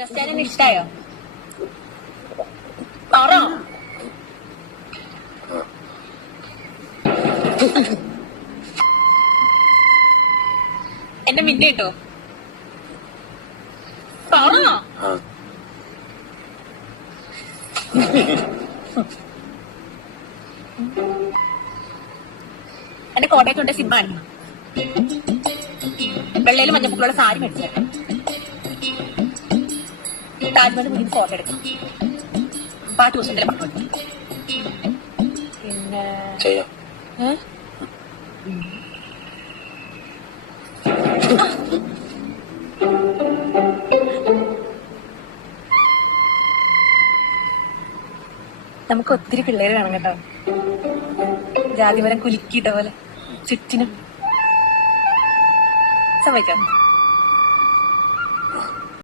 ജസ്റ്റാനെ ഇഷ്ടായോ? പറ. എന്റെ മിന്നെ കേട്ടോ. പറ. എന്റെ കോട്ടയത്തുണ്ട് സിമ്മാണ്. വെള്ളയിലും മഞ്ഞപ്പൂക്കളുള്ള സാരി മേടിച്ചു താജ്മഹൽ മുന്നിൽ ഫോട്ടോ എടുക്കും. പാട്ട് ദിവസത്തിലെ പറ്റും. പിന്നെ നമുക്ക് ഒത്തിരി പിള്ളേര് വേണം കേട്ടോ. ജാതിമരം കുലുക്കിയിട്ട പോലെ ചുറ്റിനും. സമ്മതിക്കാം.